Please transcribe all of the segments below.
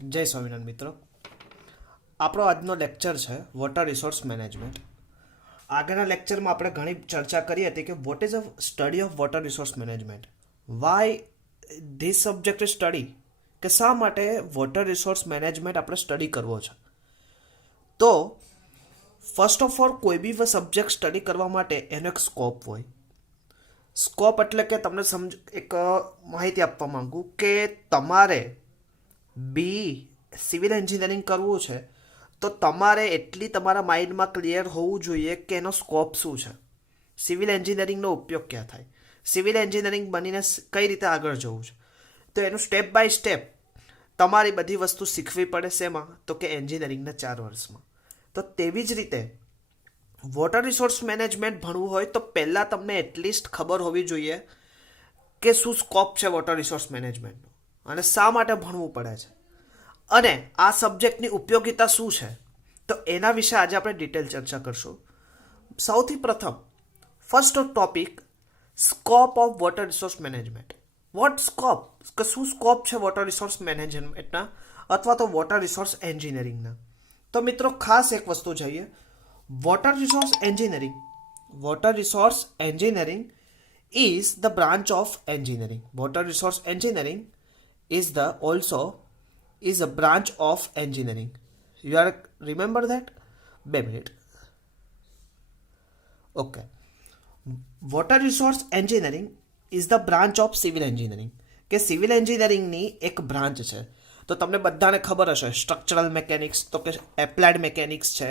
જય સ્વામિનારાયણ મિત્રો. આપણો આજનો લેક્ચર છે વોટર રિસોર્સ મેનેજમેન્ટ. આગળના લેક્ચરમાં આપણે ઘણી ચર્ચા કરી હતી કે what is a study of water resource management, Y this subject is study, કે શા માટે વોટર રિસોર્સ મેનેજમેન્ટ આપણે સ્ટડી કરવો છે. તો ફર્સ્ટ ઓફ ઓલ કોઈ બી સબ્જેક્ટ સ્ટડી કરવા માટે એનો એક સ્કોપ હોય. સ્કોપ એટલે કે તમને એક માહિતી આપવા માંગુ કે તમારે બી સિવિલ એન્જિનિયરિંગ કરવું છે તો તમારે એટલી તમારા માઇન્ડમાં ક્લિયર હોવું જોઈએ કે એનો સ્કોપ શું છે, સિવિલ એન્જિનિયરિંગનો ઉપયોગ ક્યાં થાય, સિવિલ એન્જિનિયરિંગ બનીને કઈ રીતે આગળ જવું છે. તો એનું સ્ટેપ બાય સ્ટેપ તમારી બધી વસ્તુ શીખવી પડે. શેમાં? તો કે એન્જિનિયરિંગના 4 વર્ષમાં. તો તેવી જ રીતે વોટર રિસોર્સ મેનેજમેન્ટ ભણવું હોય તો પહેલાં તમને એટલીસ્ટ ખબર હોવી જોઈએ કે શું સ્કોપ છે વોટર રિસોર્સ મેનેજમેન્ટનો અને શા માટે ભણવું પડે છે અને આ સબ્જેક્ટની ઉપયોગિતા શું છે. તો એના વિશે આજે આપણે ડિટેલ ચર્ચા કરશું. સૌથી પ્રથમ first topic, scope of water resource management. What scope, કે શું સ્કોપ છે વોટર રિસોર્સ મેનેજમેન્ટના અથવા તો વોટર રિસોર્સ એન્જિનિયરિંગના. તો મિત્રો ખાસ એક વસ્તુ જોઈએ, water resource engineering, water resource engineering is the branch of engineering. Water resource engineering is the also is a branch of engineering. You are remember that? 2 minute. Okay. Water resource engineering is the branch of civil engineering. કે civil એન્જિનિયરિંગની એક branch છે. તો તમને બધાને ખબર હશે, structural mechanics, તો કે એપ્લાઇડ મેકેનિક્સ છે,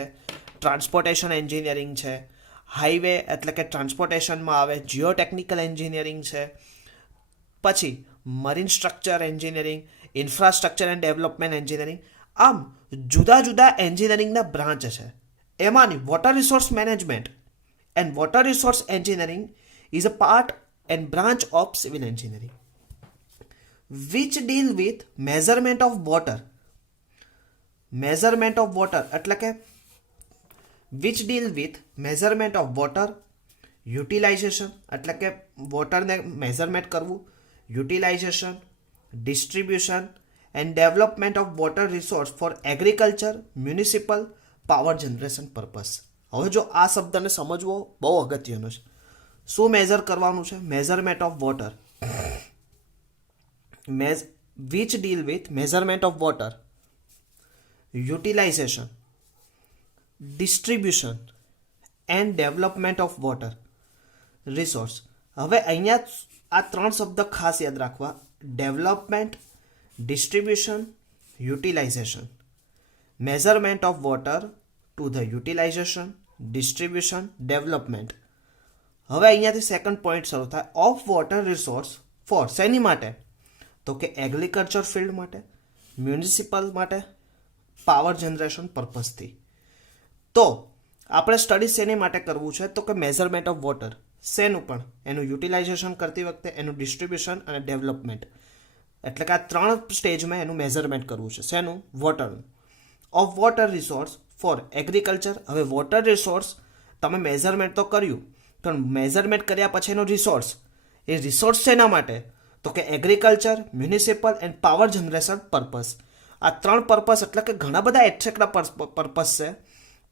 ટ્રાન્સપોર્ટેશન એન્જિનિયરિંગ છે, હાઈવે એટલે કે ટ્રાન્સપોર્ટેશનમાં આવે, જીઓ ટેકનિકલ એન્જિનિયરિંગ છે, પછી marine structure engineering, infrastructure and development engineering. આમ જુદા જુદા એન્જિનિયરિંગના બ્રાન્ચ છે. એમાંની water resource management and water resource engineering is a part and branch of civil engineering which deal with measurement of water. Measurement of water એટલે કે which deal with measurement of water, utilisation એટલે કે વોટરને measurement કરવું, utilisation, distribution and development of water resource for agriculture, municipal, power generation purpose. હવે જો આ શબ્દને સમજવો બહુ અગત્યનો છે. શું મેઝર કરવાનું છે? Measurement of water, which deal with measurement of water, utilisation, distribution and development of water resource. હવે અહીંયા આ 3 શબ્દ ખાસ યાદ રાખવા: development, distribution, utilisation. Measurement of water to the utilisation, distribution, development. હવે અહીંયાથી સેકન્ડ પોઈન્ટ શરૂ થાય, ઓફ વોટર રિસોર્સ ફોર શેની માટે? તો કે એગ્રીકલ્ચર ફિલ્ડ માટે, મ્યુનિસિપલ માટે, પાવર જનરેશન પર્પઝથી. તો આપણે સ્ટડી શેની માટે કરવું છે? તો કે મેઝરમેન્ટ ઓફ વોટર. શેનું પણ? એનું યુટિલાઇઝેશન કરતી વખતે, એનું ડિસ્ટ્રીબ્યુશન અને ડેવલપમેન્ટ. એટલે કે આ 3 સ્ટેજમાં એનું મેઝરમેન્ટ કરવું છે. શેનું? વોટરનું. Of water resource for agriculture. હવે વોટર રિસોર્સ તમે મેઝરમેન્ટ તો કર્યું, પણ મેઝરમેન્ટ કર્યા પછી એનો રિસોર્સ, એ રિસોર્સ શેના માટે? તો કે agriculture, municipal and power generation purpose. આ 3 પર્પઝ એટલે કે ઘણા બધા એટસેક્ટના પર્પઝ છે,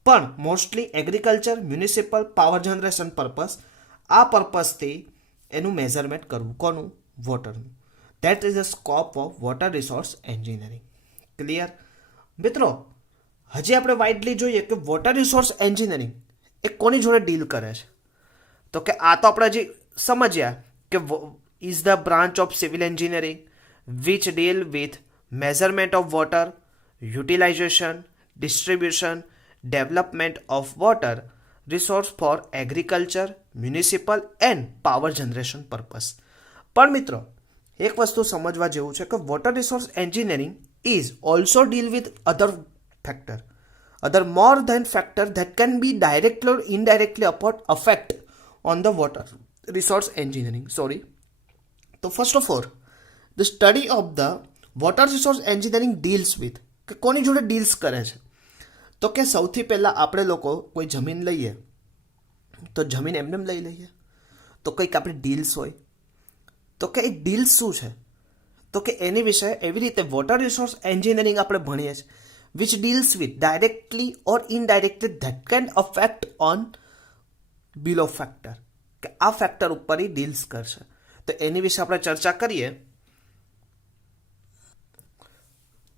પણ mostly agriculture, municipal, power generation purpose. આ પર્પઝથી એનું મેઝરમેન્ટ કરવું. કોનું? વોટરનું. That is the scope of water resource engineering. Clear મિત્રો? હજી આપણે વાઇડલી જોઈએ કે વોટર રિસોર્સ એન્જિનિયરિંગ એ કોની જોડે ડીલ કરે છે. તો કે આ તો આપણે હજી સમજ્યા કે is the branch of civil engineering which deal with measurement of water, utilisation, distribution, development of water resource for agriculture, municipal and power generation purpose. પણ મિત્રો એક વસ્તુ સમજવા જેવું છે કે water resource engineering is also deal with other factor, other more than factor that can be directly or indirectly affect on the water resource engineering. So first of all, the study of the water resource engineering deals with, કે કોની જોડે deals કરે છે? તો કે સૌથી પહેલાં આપણે લોકો કોઈ જમીન લઈએ તો જમીન એમને લઈ લઈએ તો કંઈક આપણી ડીલ્સ હોય. તો કે એ ડીલ્સ શું છે? તો કે એની વિશે એવી રીતે વોટર રિસોર્સ એન્જિનિયરિંગ આપણે ભણીએ છીએ which deals with directly or indirectly that can affect on below factor, કે આ ફેક્ટર ઉપર એ ડીલ્સ કરશે. તો એની વિશે આપણે ચર્ચા કરીએ.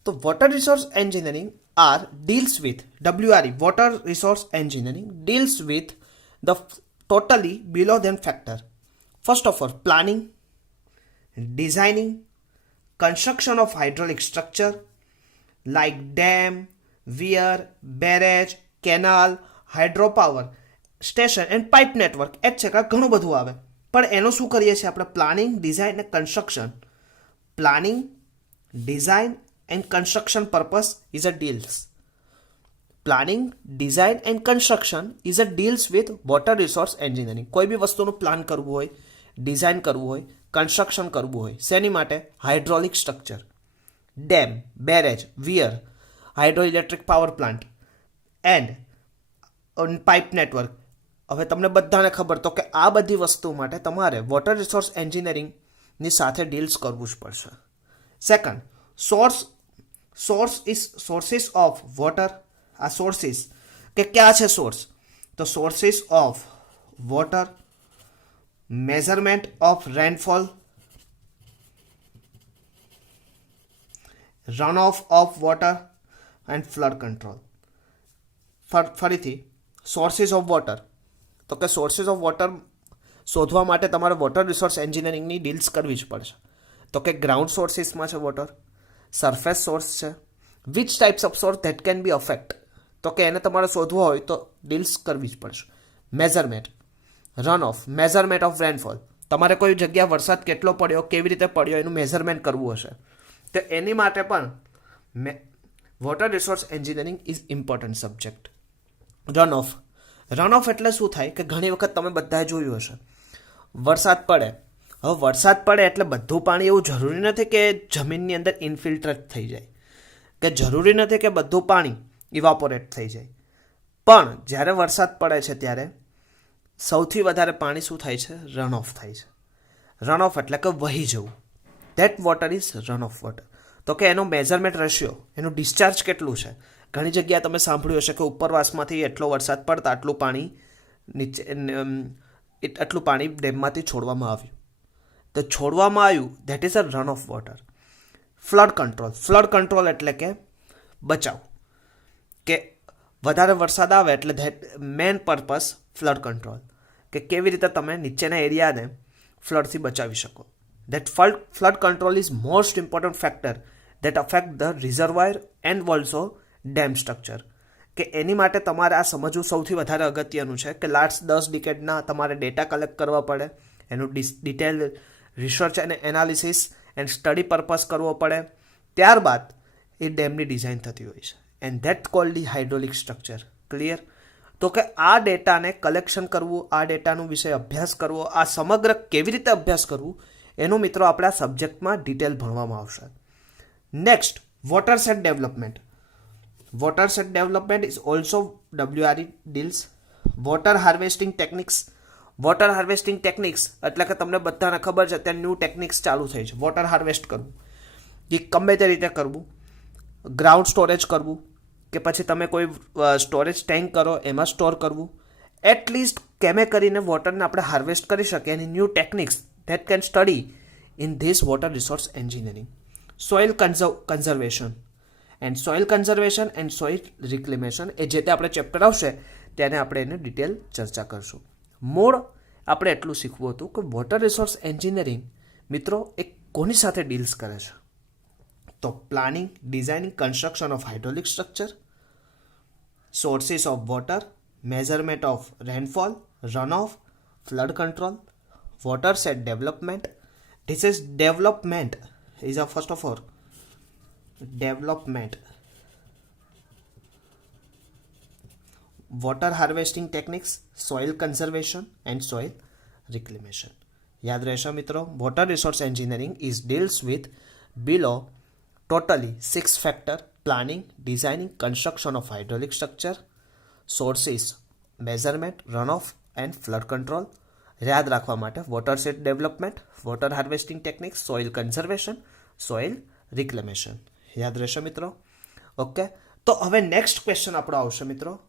તો water resource engineering are deals with WRE water resource engineering deals with the totally below than factor. First of all, planning, designing, construction of hydraulic structure like dam, weir, barrage, canal, hydropower station and pipe network etc. ઘણું બધું આવે. પણ એનું શું કરીએ છીએ આપણે? Planning, design અને construction. Planning, design and construction purpose is a deals. Planning, design and construction is a deals with water resource engineering. કોઈ બી વસ્તુનું પ્લાન કરવું હોય, ડિઝાઇન કરવું હોય, કન્સ્ટ્રક્શન કરવું હોય, શેની માટે? Hydraulic structure, dam, barrage, weir, hydro electric power plant and pipe network. હવે તમને બધાને ખબર તો કે આ બધી વસ્તુ માટે તમારે વોટર રિસોર્સ એન્જિનિયરિંગની સાથે ડીલ્સ કરવું જ પડશે. Second, sources of water. આ સોર્સિસ કે ક્યાં છે સોર્સ? તો sources of water, measurement of rainfall, run of water and flood control. ફરીથી સોર્સિસ ઓફ વોટર. તો કે સોર્સિસ ઓફ વોટર શોધવા માટે તમારે વોટર રિસોર્સ એન્જિનિયરિંગની ડીલ્સ કરવી જ પડશે. તો કે ગ્રાઉન્ડ સોર્સિસમાં છે વોટર, સરફેસ સોર્સ છે, which types of source that can be affect. તો કે એને તમારે શોધવો હોય તો ડીલ્સ કરવી જ પડશે. Measurement, run of, measurement of rainfall. તમારે કોઈ જગ્યા વરસાદ કેટલો પડ્યો, કેવી રીતે પડ્યો એનું મેઝરમેન્ટ કરવું હશે તો એની માટે પણ water resource engineering is important subject. Run of. Run of એટલે શું થાય કે ઘણી વખત તમે બધાએ જોયું હશે વરસાદ પડે. હવે વરસાદ પડે એટલે બધું પાણી એવું જરૂરી નથી કે જમીનની અંદર ઇન્ફિલ્ટ્રેટ થઈ જાય, કે જરૂરી નથી કે બધું પાણી ઇવાપોરેટ થઈ જાય. પણ જ્યારે વરસાદ પડે છે ત્યારે સૌથી વધારે પાણી શું થાય છે? રન ઓફ થાય છે. રન ઓફ એટલે કે વહી જવું. That water is run of water. તો કે એનો મેઝરમેન્ટ રેશિયો, એનું ડિસ્ચાર્જ કેટલું છે? ઘણી જગ્યાએ તમે સાંભળ્યું હશે કે ઉપરવાસમાંથી એટલો વરસાદ પડતા આટલું પાણી નીચે આટલું પાણી ડેમમાંથી છોડવામાં આવ્યું. તો છોડવામાં આવ્યું that is a run of water. Flood control. Flood control એટલે કે બચાવ, કે વધારે વરસાદ આવે એટલે that main purpose flood control, કે કેવી રીતે તમે નીચેના એરિયાને ફ્લડથી બચાવી શકો. That flood control is most important factor that affect the reservoir and also dam structure. કે એની માટે તમારે આ સમજવું સૌથી વધારે અગત્યનું છે કે લાસ્ટ 10 ડિકેડના તમારે ડેટા કલેક્ટ કરવા પડે, એનું ડિટેલ રિસર્ચ અને એનાલિસિસ એન્ડ સ્ટડી પર્પસ કરવો પડે, ત્યારબાદ એ ડેમની ડિઝાઇન થતી હોય છે. And that cold the hydraulic structure. Clear? તો કે આ ડેટાને કલેક્શન કરવું, આ ડેટાનું વિષય અભ્યાસ કરવો, આ સમગ્ર કેવી રીતે અભ્યાસ કરવું એનું મિત્રો આપણા સબ્જેક્ટમાં ડિટેલ ભણવામાં આવશે. Next, watershed development. Watershed development is also WRE deals. Water harvesting techniques. Water harvesting techniques એટલે કે તમને બધાને ખબર છે ત્યાં ન્યૂ ટેકનિક્સ ચાલુ થઈ છે. વોટર હાર્વેસ્ટ કરવું, એ ગમે તે રીતે કરવું, ગ્રાઉન્ડ સ્ટોરેજ કરવું, કે પછી તમે કોઈ સ્ટોરેજ ટેન્ક કરો એમાં સ્ટોર કરવું. એટલીસ્ટ કેમે કરીને વોટરને આપણે હાર્વેસ્ટ કરી શકીએ એની new techniques that can study in this water resource engineering. Soil conservation and soil reclamation એ જે તે આપણે ચેપ્ટર આવશે ત્યારે આપણે એને ડિટેલ ચર્ચા કરશું. મૂળ આપણે એટલું શીખવું હતું કે વોટર રિસોર્સ એન્જિનિયરિંગ મિત્રો એ કોની સાથે ડીલ્સ કરે છે? તો planning, designing, construction of hydraulic structure, sources of water, measurement of rainfall, run off, flood control, watershed development. This is development is a first of all development. Water harvesting techniques, soil conservation and soil reclamation. યાદ રહેશે મિત્રો, water resource engineering is deals with below totally 6 factor: planning, designing, construction of hydraulic structure, sources, measurement, runoff and flood control. યાદ રાખવા માટે watershed development, water harvesting techniques, soil conservation, soil reclamation. યાદ રહેશે મિત્રો? Okay, તો હવે next question આપણો આવશે મિત્રો,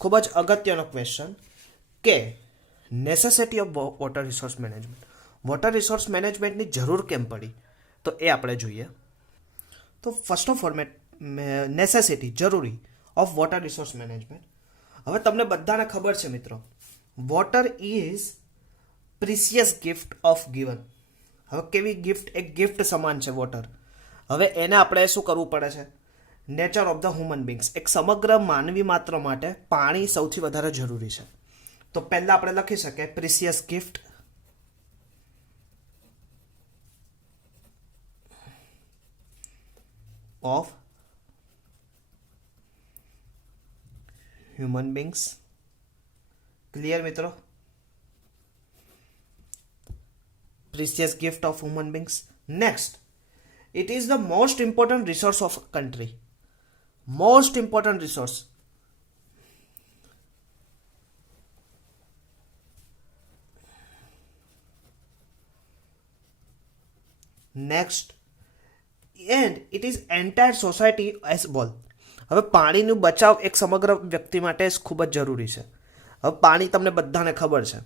ખૂબ જ અગત્યનો ક્વેશ્ચન કે necessity of water resource management. Water resource મેનેજમેન્ટની જરૂર કેમ પડી, તો એ આપણે જોઈએ. તો ફર્સ્ટ ઓફ ઓલ નેસેસિટી, જરૂરી ઓફ વોટર રિસોર્સ મેનેજમેન્ટ. હવે તમને બધાને ખબર છે મિત્રો, water is precious gift of given. હવે કેવી ગિફ્ટ? એક ગિફ્ટ સમાન છે વોટર. હવે એને આપણે શું કરવું પડે છે? Nature of the human beings, એક સમગ્ર માનવી માત્ર માટે પાણી સૌથી વધારે જરૂરી છે. તો પહેલા આપણે લખી શકીએ precious gift of human beings. Clear મિત્રો? precious gift of human beings. Next, it is the most important resource of a country. Most important resource. Next, and it is entire society as well. હવે પાણીનું બચાવ એક સમગ્ર વ્યક્તિ માટે ખૂબ જ જરૂરી છે. હવે પાણી તમને બધાને ખબર છે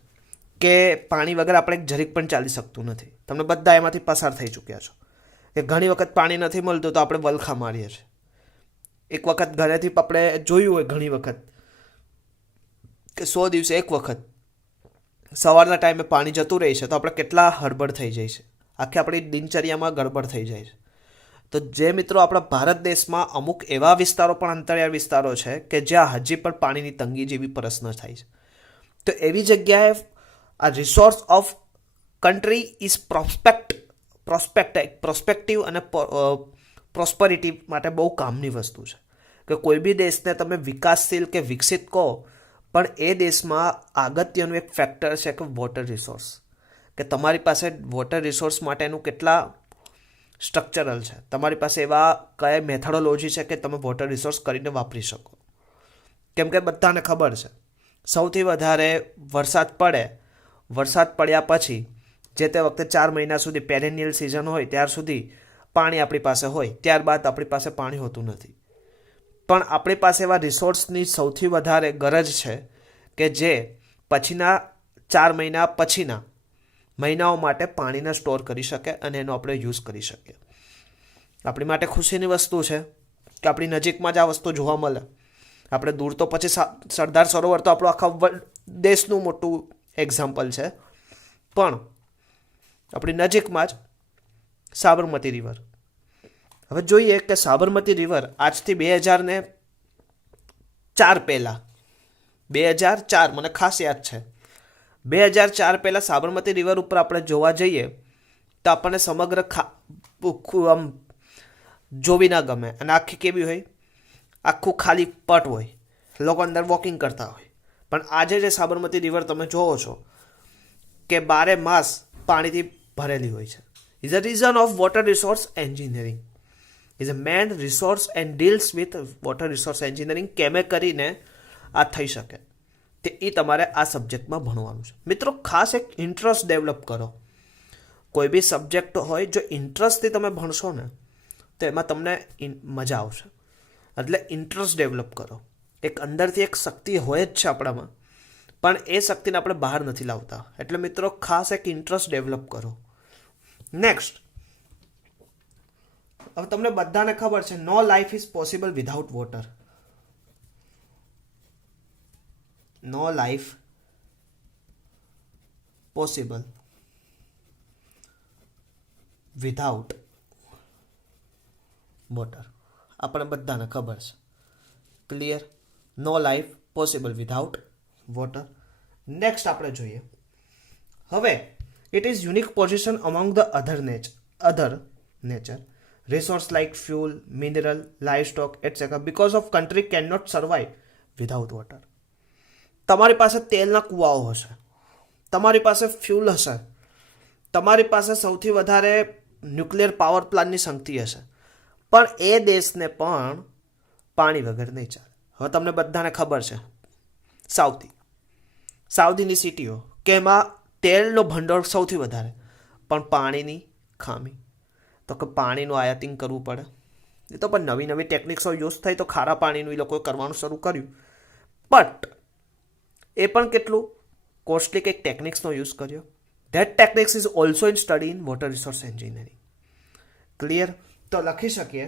કે પાણી વગર આપણે એક જરીક પણ ચાલી શકતું નથી. તમને બધા એમાંથી પસાર થઈ ચૂક્યા છો કે ઘણી વખત પાણી નથી મળતું તો આપણે વલખા મારીએ છીએ. એક વખત ઘરેથી આપણે જોયું હોય ઘણી વખત કે 100 દિવસે એક વખત સવારના ટાઈમે પાણી જતું રહે છે તો આપણે કેટલા હડબડ થઈ જાય છે, આખી આપણી દિનચર્યામાં ગડબડ થઈ જાય છે. તો જે મિત્રો આપણા ભારત દેશમાં અમુક એવા વિસ્તારો પણ અંતરિયાળ વિસ્તારો છે કે જ્યાં હજી પણ પાણીની તંગી જેવી પ્રશ્ન થાય છે. તો એવી જગ્યાએ આ resource of country is prospective અને પ્રોસ્પરિટી માટે બહુ કામની વસ્તુ છે. કે કોઈ બી દેશને તમે વિકાસશીલ કે વિકસિત કહો, પણ એ દેશમાં અગત્યનું એક ફેક્ટર છે કે વોટર રિસોર્સ, કે તમારી પાસે વોટર રિસોર્સ માટેનું કેટલા સ્ટ્રક્ચરલ છે, તમારી પાસે એવા કયા મેથોડોલોજી છે કે તમે વોટર રિસોર્સ કરીને વાપરી શકો. કેમ કે બધાને ખબર છે સૌથી વધારે વરસાદ પડ્યા પછી જે તે વખતે 4 મહિના સુધી પેરેનિયલ સિઝન હોય ત્યાર સુધી પાણી આપણી પાસે હોય, ત્યારબાદ આપણી પાસે પાણી હોતું નથી. પણ આપણી પાસે એવા રિસોર્સની સૌથી વધારે ગરજ છે કે જે પછીના 4 મહિના પછીના મહિનાઓ માટે પાણીને સ્ટોર કરી શકે અને એનો આપણે યુઝ કરી શકીએ. આપણી માટે ખુશીની વસ્તુ છે કે આપણી નજીકમાં જ આ વસ્તુ જોવા મળે. આપણે દૂર તો પછી સરદાર સરોવર તો આપણું આખા દેશનું મોટું એક્ઝામ્પલ છે, પણ આપણી નજીકમાં જ સાબરમતી રિવર. હવે જોઈએ કે સાબરમતી રિવર આજથી 2004 પહેલાં, 2004 મને ખાસ યાદ છે, 2004 પહેલાં સાબરમતી રિવર ઉપર આપણે જોવા જઈએ તો આપણને સમગ્ર આમ જોવી ના ગમે, અને આખી કેવી હોય, આખું ખાલી પટ હોય, લોકો અંદર વોકિંગ કરતા હોય. પણ આજે જે સાબરમતી રિવર તમે જોવો છો કે 12 માસ પાણીથી ભરેલી હોય છે. Is a reason of water resource engineering, is a man resource and deals with water resource engineering. કેમે કરીને આ થઈ શકે તે એ તમારે આ સબ્જેક્ટમાં ભણવાનું છે. મિત્રો ખાસ એક ઇન્ટરેસ્ટ ડેવલપ કરો. કોઈ બી સબ્જેક્ટ હોય જો ઇન્ટરેસ્ટથી તમે ભણશો ને તો એમાં તમને મજા આવશે. એટલે ઇન્ટરેસ્ટ ડેવલપ કરો. એક અંદરથી એક શક્તિ હોય જ છે આપણામાં, પણ એ શક્તિને આપણે બહાર નથી લાવતા. એટલે મિત્રો ખાસ એક ઇન્ટરેસ્ટ ડેવલપ કરો. નેક્સ્ટ, હવે તમને બધાને ખબર છે no life is possible without water. No life possible without water. આપણે બધાને ખબર છે. Clear? No life possible without water. Next આપણે જોઈએ. હવે it is unique position among the other nature resource like fuel, mineral, livestock, etc. because of country cannot survive without water. તમારી પાસે તેલના કૂવાઓ હશે, તમારી પાસે ફ્યુલ હશે, તમારી પાસે સૌથી વધારે ન્યુક્લિયર પાવર પ્લાન્ટની શક્તિ હશે, પણ એ દેશને પણ પાણી વગર નહીં ચાલે. હવે તમને બધાને ખબર છે સાઉદીની સિટીઓ કે એમાં તેલનો ભંડોળ સૌથી વધારે, પણ પાણીની ખામી. તો કે પાણીનું આયાતિંગ કરવું પડે. એ તો પણ નવી નવી ટેકનિક્સો યુઝ થઈ તો ખારા પાણીનું એ લોકોએ કરવાનું શરૂ કર્યું. બટ એ પણ કેટલું કોસ્ટલી કંઈક ટેકનિક્સનો યુઝ કર્યો. That techniques is also in study in water resource engineering. Clear? તો લખી શકીએ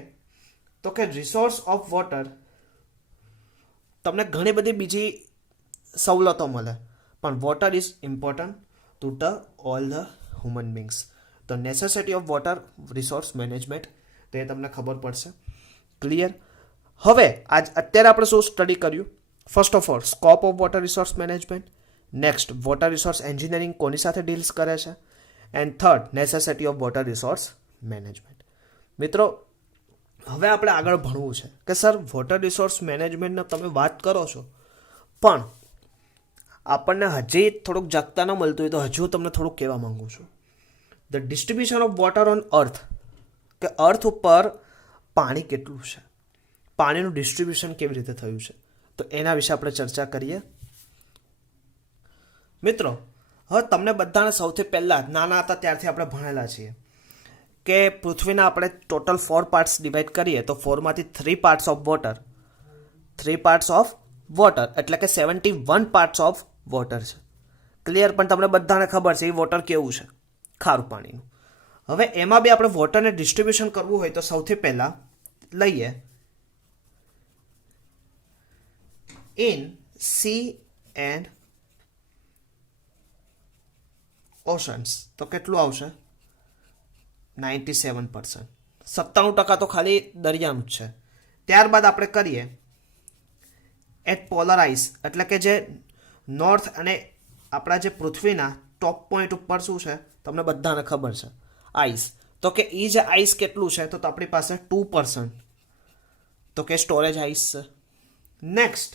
તો કે રિસોર્સ ઓફ વોટર તમને ઘણી બધી બીજી સવલતો મળે, પણ water is important to the all the human beings. તો necessity of water resource management તે તમને ખબર પડશે. ક્લિયર? હવે અત્યારે આપણે શું સ્ટડી કર્યું? First of all scope of water resource management. Next water resource engineering કોની સાથે ડીલ્સ કરે છે. And third necessity of water resource management. મિત્રો હવે આપણે આગળ ભણવું છે કે સર વોટર રિસોર્સ મેનેજમેન્ટને તમે વાત કરો છો, પણ આપણને હજી થોડુંક જાગતા ન મળતું હોય તો હજુ તમને થોડુંક કહેવા માંગુ છું. The distribution of water on અર્થ, કે અર્થ ઉપર પાણી કેટલું છે, પાણીનું ડિસ્ટ્રીબ્યુશન કેવી રીતે થયું છે, તો એના વિશે આપણે ચર્ચા કરીએ. મિત્રો હવે તમને બધાને સૌથી પહેલાં નાના હતા ત્યારથી આપણે ભણેલા છીએ કે પૃથ્વીના આપણે ટોટલ 4 પાર્ટ્સ ડિવાઈડ કરીએ તો 4માંથી 3 parts of water, 3 parts of water એટલે કે 71 પાર્ટ્સ ઓફ વોટર છે. ક્લિયર? પણ તમને બધાને ખબર છે એ વોટર કેવું છે? ખારું પાણીનું. હવે એમાં બી આપણે વોટરને ડિસ્ટ્રીબ્યુશન કરવું હોય તો સૌથી પહેલાં લઈએ ઇન સી એન્ડ ઓશન્સ. તો કેટલું આવશે? 97%. 97% તો ખાલી દરિયાનું જ છે. ત્યારબાદ આપણે કરીએ એટ પોલર આઈસ, એટલે કે જે નોર્થ અને આપણા જે પૃથ્વીના ટોપ પોઈન્ટ ઉપર શું છે તમને બધાને ખબર છે, આઈસ. તો કે એ જે આઈસ કેટલું છે તો આપણી પાસે 2%, તો કે સ્ટોરેજ આઈસ છે. નેક્સ્ટ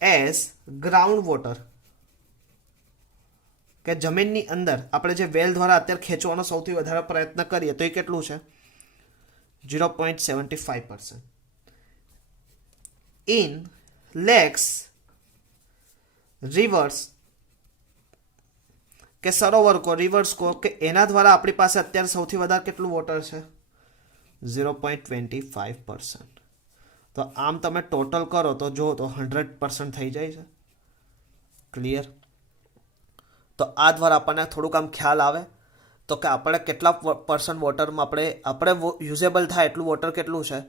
એઝ ગ્રાઉન્ડ વોટર, કે જમીનની અંદર આપણે જે વેલ દ્વારા અત્યારે ખેંચવાનો સૌથી વધારે પ્રયત્ન કરીએ તો એ કેટલું છે? 0.75%. ઇન લેક્સ, રિવર્સ, કે સરોવર કો, રિવર્સ કો, કે એના દ્વારા આપણી પાસે અત્યારે સૌથી વધારે કેટલું વોટર છે? 0.25%. તો આમ તમે ટોટલ કરો તો જો તો 100% થઈ જાય છે. ક્લિયર? તો આ દ્વારા આપણને થોડુંક આમ ખ્યાલ આવે તો કે આપણે કેટલા પર્સન્ટ વોટરમાં આપણે યુઝેબલ થાય એટલું વોટર કેટલું છે?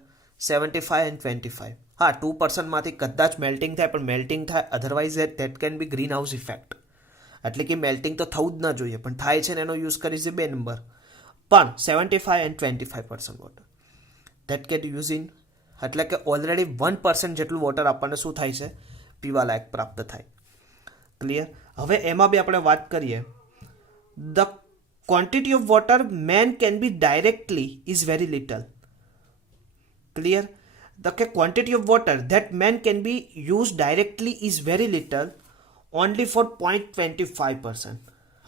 75 એન્ડ 25. હા, 2%માંથી કદાચ મેલ્ટિંગ થાય, પણ મેલ્ટિંગ થાય otherwise that can be green house effect. એટલે કે મેલ્ટિંગ તો થવું જ ન જોઈએ, પણ થાય છે ને એનો યુઝ કરીશું 2 નંબર. પણ 75 and 25% water that can use in, એટલે કે ઓલરેડી 1% જેટલું વોટર આપણને શું થાય છે? પીવા લાયક પ્રાપ્ત થાય. ક્લિયર? હવે એમાં બી આપણે વાત કરીએ the quantity of water man can be directly is very little. Clear? The કે quantity of water that man can be use directly is very little only for 0.25%.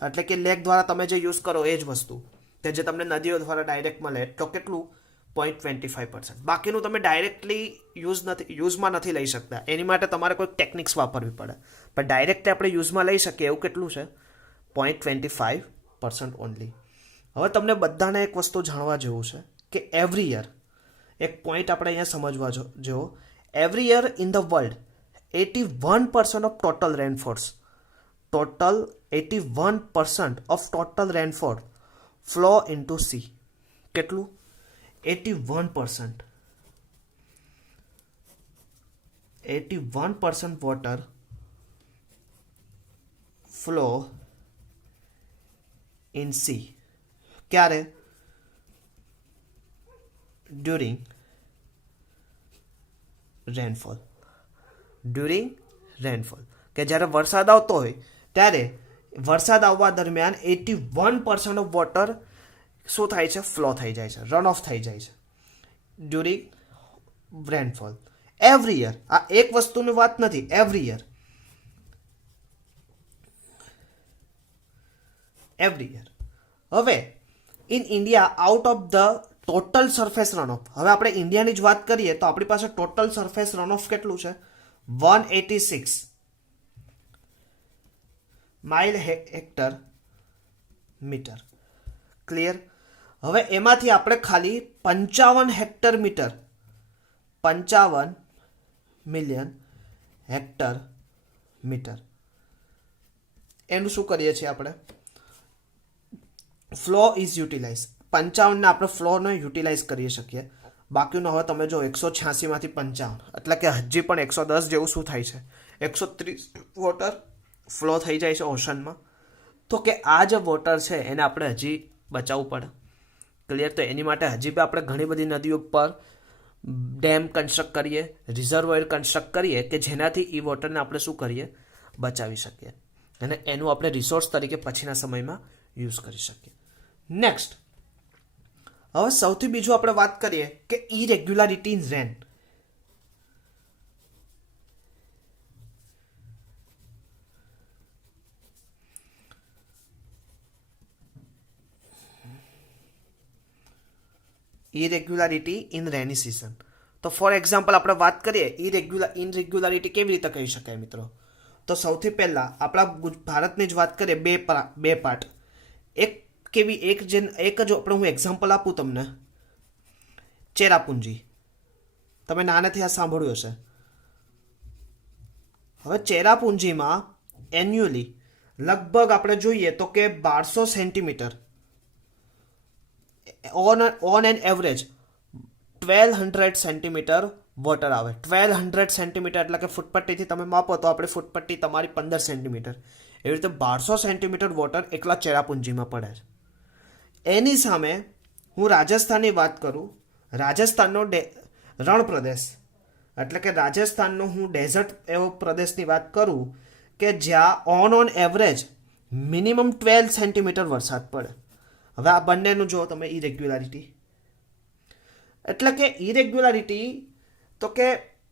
એટલે કે લેક દ્વારા તમે જે યુઝ કરો એ જ વસ્તુ કે જે તમને નદીઓ દ્વારા ડાયરેક્ટ મળે તો કેટલું? 0.25%. બાકીનું તમે ડાયરેક્ટલી યુઝમાં નથી લઈ શકતા. એની માટે તમારે કોઈ ટેકનિક્સ વાપરવી પડે, પણ ડાયરેક્ટલી આપણે યુઝમાં લઈ શકીએ એવું કેટલું છે? 0.25% ઓનલી. હવે તમને બધાને એક વસ્તુ જાણવા જેવું છે કે એવરી યર, એક પોઈન્ટ આપણે અહીંયા સમજવા જેવો, every year in the world 81% of total rain force, total 81% of total rainfall flow into sea. કેટલું? 81%. 81% વોટર ફ્લો ઇન સી. ક્યારે? During rainfall. ડ્યુરિંગ રેનફોલ, કે જ્યારે વરસાદ આવતો હોય ત્યારે વરસાદ આવવા દરમિયાન 81% ઓફ વોટર શું થાય છે? ફ્લો થઈ જાય છે, રન ઓફ થઈ જાય છે ડ્યુરિંગ રેનફોલ. Every year. આ એક વસ્તુની વાત નથી, એવરી યર. Every year. હવે in India out of the total surface run off, હવે આપણે ઇન્ડિયાની જ વાત કરીએ તો આપણી પાસે ટોટલ સરફેસ રન ઓફ કેટલું છે? 186 માઇલ હેક્ટર મીટર. ક્લિયર? હવે એમાંથી આપણે ખાલી 55 hectare metre 55 million hectare metre એનું શું કરીએ છીએ આપણે ફ્લો ઇઝ યુટિલાઇઝ 55 આપણે ફ્લોને યુટિલાઇઝ કરી શકીએ. બાકીનો હવે તમે જો 186 માંથી 55 એટલે કે હજી પણ 110 જેવું શું થાય છે 130 વોટર ફ્લો થઈ જાય છે ઓશનમાં. તો કે આ જે વોટર છે એને આપણે હજી બચાવવું પડે. ક્લિયર? તો એની માટે હજી બી આપણે ઘણી બધી નદીઓ પર ડેમ કન્સ્ટ્રક્ટ કરીએ, રિઝર્વોયર કન્સ્ટ્રક્ટ કરીએ કે જેનાથી એ વોટરને આપણે શું કરીએ બચાવી શકીએ અને એનું આપણે રિસોર્સ તરીકે પછીના સમયમાં યુઝ કરી શકીએ. નેક્સ્ટ, હવે સૌથી બીજું આપણે વાત કરીએ કે irregularity in rain. Irregularity in rainy season. તો ફોર એક્ઝામ્પલ આપણે વાત કરીએ ઇનરેગ્યુલારિટી કેવી રીતે કહી શકાય મિત્રો? તો સૌથી પહેલાં આપણા ભારતની જ વાત કરીએ બે પાર્ટ. એક જ આપણે હું એક્ઝામ્પલ આપું તમને. ચેરાપુંજી, તમે નાનેથી આ સાંભળ્યું હશે. હવે ચેરાપુંજીમાં એન્યુઅલી લગભગ આપણે જોઈએ તો કે 1200 centimetre on an average 1200 centimetre water આવે. 1200 સેન્ટીમીટર એટલે કે ફૂટપટ્ટીથી તમે માપો તો આપણે ફૂટપટ્ટી તમારી 15 સેન્ટીમીટર, એવી રીતે 1200 સેન્ટીમીટર વોટર એકલા ચેરાપુંજીમાં પડે છે. એની સામે હું રાજસ્થાનની વાત કરું, રાજસ્થાનનો રણ પ્રદેશ એટલે કે રાજસ્થાનનો હું ડેઝર્ટ એવો પ્રદેશની વાત કરું કે જ્યાં ઓન એવરેજ મિનિમમ 12 સેન્ટીમીટર વરસાદ પડે. હવે આ બંનેનું જો તમે ઇરેગ્યુલારિટી એટલે કે ઇરેગ્યુલારિટી તો કે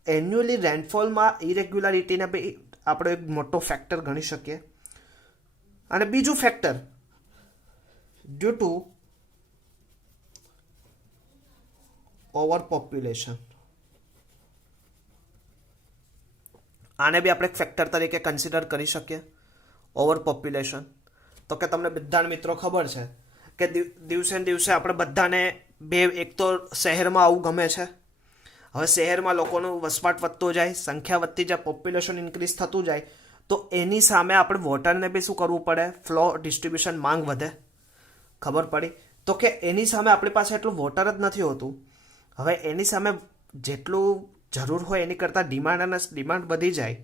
એન્યુઅલી રેનફોલમાં ઇરેગ્યુલારિટીને બી આપણે એક મોટો ફેક્ટર ગણી શકીએ. અને બીજું factor due to over population, આને બી આપણે એક ફેક્ટર તરીકે કન્સિડર કરી શકીએ. ઓવર પોપ્યુલેશન તો કે તમને બધા મિત્રો ખબર છે કે દિવસે ને દિવસે આપણે બધાને એક તો શહેરમાં આવું ગમે છે. હવે શહેરમાં લોકોનો વસવાટ વધતો જાય, સંખ્યા વધતી જાય, પોપ્યુલેશન ઇન્ક્રીઝ થતું જાય, તો એની સામે આપણે વોટરને બી શું કરવું પડે? ફ્લો ડિસ્ટ્રીબ્યુશન, માંગ વધે. ખબર પડી? તો કે એની સામે આપણી પાસે એટલું વોટર જ નથી હોતું. હવે એની સામે જેટલું જરૂર હોય એની કરતાં ડિમાન્ડ વધી જાય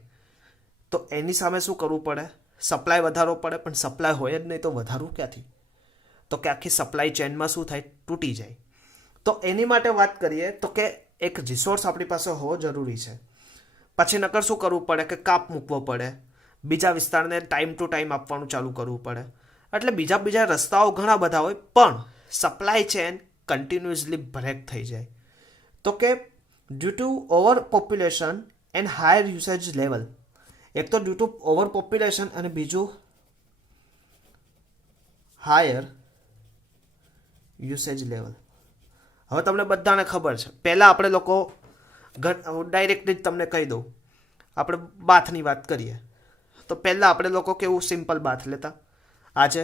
તો એની સામે શું કરવું પડે? સપ્લાય વધારવો પડે. પણ સપ્લાય હોય જ નહીં તો વધારવું ક્યાંથી? તો કે આખી સપ્લાય ચેનમાં શું થાય? તૂટી જાય. તો એની માટે વાત કરીએ તો કે એક રિસોર્સ આપણી પાસે હોવો જરૂરી છે. પછી નકર શું કરવું પડે કે કાપ મૂકવો પડે, બીજા વિસ્તારને ટાઈમ ટુ ટાઈમ આપવાનું ચાલુ કરવું પડે. એટલે બીજા રસ્તાઓ ઘણા બધા હોય પણ સપ્લાય ચેન કન્ટિન્યુઅસલી બ્રેક થઈ જાય. તો કે due to over population and higher usage level. એક તો ડ્યુ ટુ ઓવર પોપ્યુલેશન અને બીજું હાયર યુસેજ લેવલ. હવે તમને બધાને ખબર છે, પહેલાં આપણે લોકો ડાયરેક્ટલી જ તમને કહી દઉં, આપણે બાથની વાત કરીએ તો પહેલાં આપણે લોકો કેવું સિમ્પલ બાથ લેતા. આજે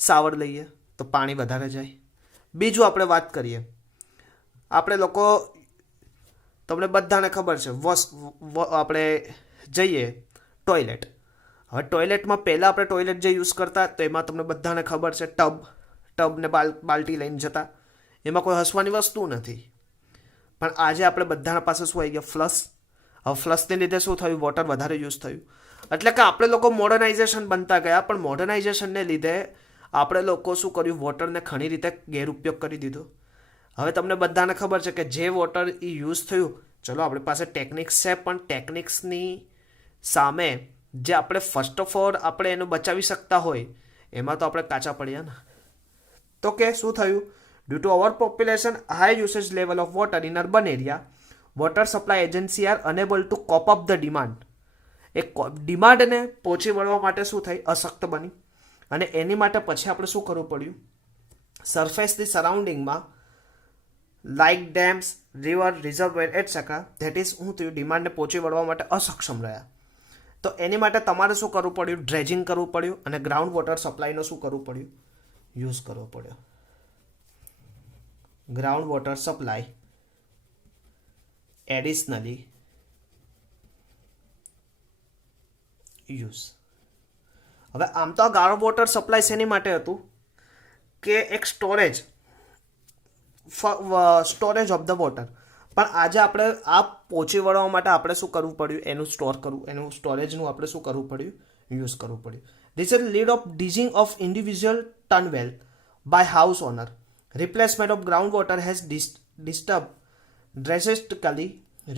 શાવર લઈએ તો પાણી વધારે જાય. બીજું આપણે વાત કરીએ, આપણે લોકો તમને બધાને ખબર છે આપણે જઈએ ટોયલેટ. હવે ટોયલેટમાં પહેલાં આપણે ટોયલેટ જે યુઝ કરતા તો એમાં તમને બધાને ખબર છે ટબને બાલ્ટી લઈને જતા, એમાં કોઈ હસવાની વસ્તુ નથી. પણ આજે આપણે બધાના પાસે શું આવી ગયા? ફ્લશ. હવે ફ્લશને લીધે શું થયું? વોટર વધારે યુઝ થયું. એટલે કે આપણે લોકો મોડર્નાઇઝેશન બનતા ગયા, પણ મોડર્નાઇઝેશનને લીધે આપણે લોકો શું કર્યું? વોટરને ઘણી રીતે ગેરઉપયોગ કરી દીધો. હવે તમને બધાને ખબર છે કે જે વોટર એ યુઝ થયું, ચલો આપણી પાસે ટેકનિક્સ છે, પણ ટેકનિક્સની સામે જે આપણે ફર્સ્ટ ઓફ ઓલ આપણે એને બચાવી શકતા હોય એમાં તો આપણે કાચા પડ્યા ને. તો કે શું થયું? Due to over population, high usage level of water in urban area, water supply agency are unable to cope up the demand. એ ડિમાન્ડને પહોંચી વળવા માટે શું થઈ? અશક્ત બની. અને એની માટે પછી આપણે શું કરવું પડ્યું? સરફેસની સરાઉન્ડિંગમાં like dams, river, reservoir etcetera that is શું થયું? ડિમાન્ડને પહોંચી વળવા માટે અસક્ષમ રહ્યા. તો એની માટે તમારે શું કરવું પડ્યું? ડ્રેજિંગ કરવું પડ્યું અને ગ્રાઉન્ડ વોટર સપ્લાયનો શું કરવું પડ્યું? યુઝ કરવો પડ્યો. Ground water supply additionally use. હવે આમ તો આ ગ્રાઉન્ડ વોટર સપ્લાય શેની માટે હતું કે એક સ્ટોરેજ ઓફ ધ વોટર, પણ આજે આપણે આ પહોંચી વળવા માટે આપણે શું કરવું પડ્યું, એનું સ્ટોર કરવું, એનું સ્ટોરેજનું આપણે શું કરવું પડ્યું, યુઝ કરવું પડ્યું. This is lead of digging of individual tun well by house owner. Replacement of groundwater has disturbed drastically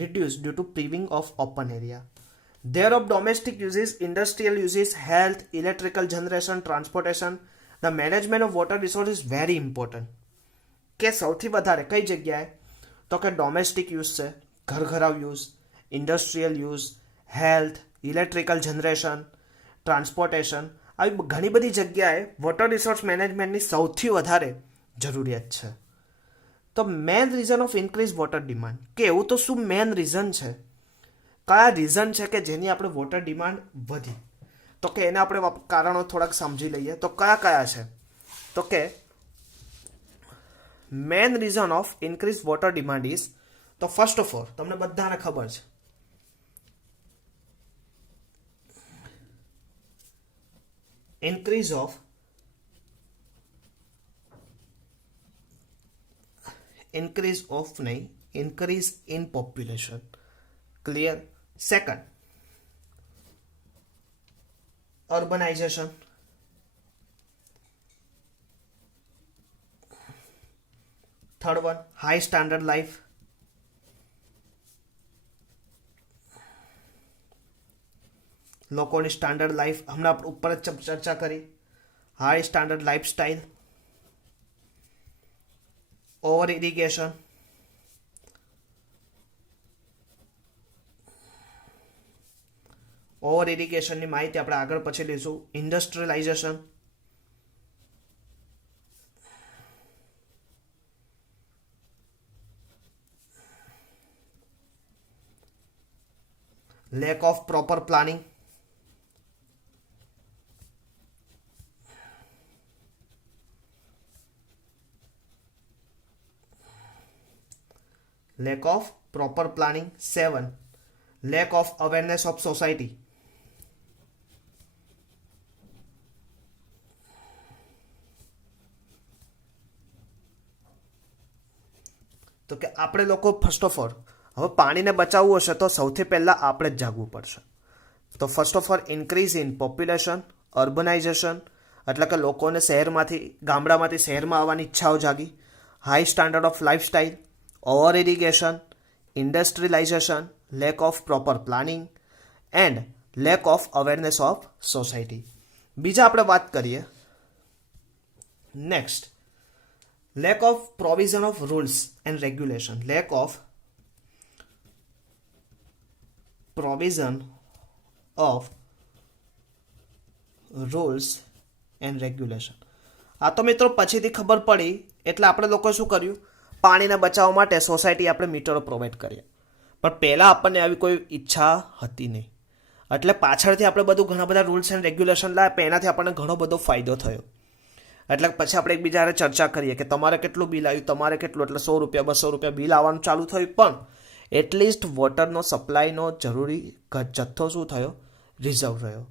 reduced due to paving of open area. Thereof domestic uses, industrial uses, health, electrical generation, transportation. The management of water resource is very important. કે સૌથી વધારે કઈ જગ્યાએ તો કે domestic use છે, ઘરઘરાવ use, industrial use, health, electrical generation, transportation, આવી ઘણી બધી જગ્યાએ વોટર રિસોર્સ મેનેજમેન્ટની સૌથી વધારે જરૂરિયાત છે. તો main reason of increase water demand, કે એવું તો શું મેન રીઝન છે, કયા રીઝન છે કે જેની આપણે વોટર ડિમાન્ડ વધી, તો કે એને આપણે કારણો થોડાક સમજી લઈએ. તો કયા કયા છે, તો કે main reason of increase water demand is, તો ફર્સ્ટ ઓફ ઓલ તમને બધાને ખબર છે increase in population. Clear? Second, urbanization. Third one, high standard life. લોકોની સ્ટાન્ડર્ડ લાઈફ, હમણાં આપણે ઉપર જ ચર્ચા કરી, high standard lifestyle, over irrigation, over ઇરિગેશનની માહિતી આપણે આગળ પછી લઈશું. Industrialisation, lack of proper planning, lack of proper planning. 7, lack of awareness of society. તો કે આપણે લોકો ફર્સ્ટ ઓફ ઓલ હવે પાણીને બચાવવું હશે તો સૌથી પહેલાં આપણે જ જાગવું પડશે. તો first of all increase in population, urbanisation, એટલે કે લોકોને શહેરમાંથી ગામડામાંથી શહેરમાં આવવાની ઈચ્છાઓ જાગી, high standard of lifestyle, over irrigation, industrialisation, lack of proper planning and lack of awareness of society. બીજા આપણે વાત કરીએ next, lack of provision of rules and regulation. Lack of provision of rules and regulation. આ તો મિત્રો પછીથી ખબર પડી એટલે આપણે લોકો શું કર્યું, પાણીને બચાવવા માટે સોસાયટી આપણે મીટરો પ્રોવાઈડ કરીએ, પણ પહેલાં આપણને આવી કોઈ ઈચ્છા હતી નહીં, એટલે પાછળથી આપણે બધું ઘણા બધા રૂલ્સ એન્ડ રેગ્યુલેશન લાવ્યા, પણ એનાથી આપણને ઘણો બધો ફાયદો થયો. એટલે પછી આપણે એકબીજાને ચર્ચા કરીએ કે તમારે કેટલું બિલ આવ્યું, તમારે કેટલું, એટલે 100 રૂપિયા 200 રૂપિયા બિલ આવવાનું ચાલુ થયું, પણ એટલીસ્ટ વોટરનો સપ્લાયનો જરૂરી જથ્થો શું થયો, રિઝર્વ રહ્યો,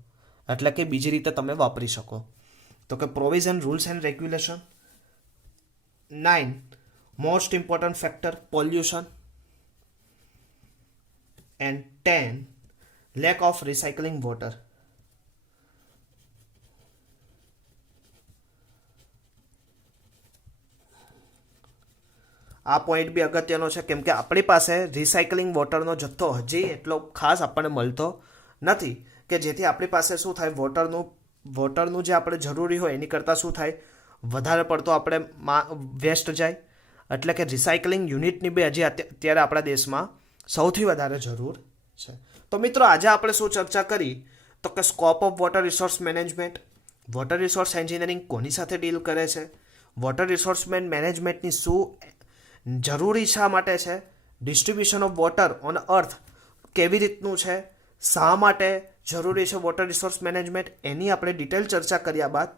એટલે કે બીજી રીતે તમે વાપરી શકો. તો કે provision, rules and regulation. 9, most important factor, pollution. And 10, lack of recycling water. આ પોઈન્ટ બી અગત્યનો છે કેમ કે આપણી પાસે રિસાયકલિંગ વોટરનો જથ્થો હજી એટલો ખાસ આપણને મળતો નથી કે જેથી આપણી પાસે શું થાય, વોટરનું જે આપણે જરૂરી હોય એની કરતાં શું થાય, વધારે પડતો આપણે વેસ્ટ જાય. એટલે કે રિસાયકલિંગ યુનિટની બી હજી અત્યારે આપણા દેશમાં સૌથી વધારે જરૂર છે. તો મિત્રો આજે આપણે શું ચર્ચા કરી, તો કે scope of water resource management, water resource engineering કોની સાથે ડીલ કરે છે, વોટર રિસોર્સ મેનેજમેન્ટની શું જરૂરી શા માટે છે, ડિસ્ટ્રીબ્યુશન ઓફ વોટર ઓન અર્થ કેવી રીતનું છે, શા માટે જરૂરી છે વોટર રિસોર્સ મેનેજમેન્ટ, એની આપણે ડિટેલ ચર્ચા કર્યા બાદ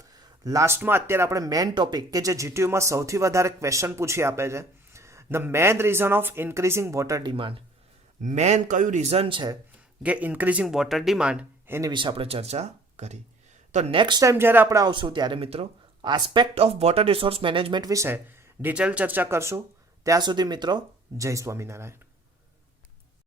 લાસ્ટમાં અત્યારે આપણે મેઇન ટોપિક કે જે જીટીયુમાં સૌથી વધારે ક્વેશ્ચન પૂછી આપે છે, the main reason of increasing water demand. Main કયું રીઝન છે કે ઇન્ક્રીઝિંગ વોટર ડિમાન્ડ, એની વિશે આપણે ચર્ચા કરી. તો નેક્સ્ટ ટાઈમ જ્યારે આપણે આવશું ત્યારે મિત્રો aspect of water resource management વિશે ડિટેલ ચર્ચા કરશું. ત્યાં સુધી મિત્રો જય સ્વામિનારાયણ.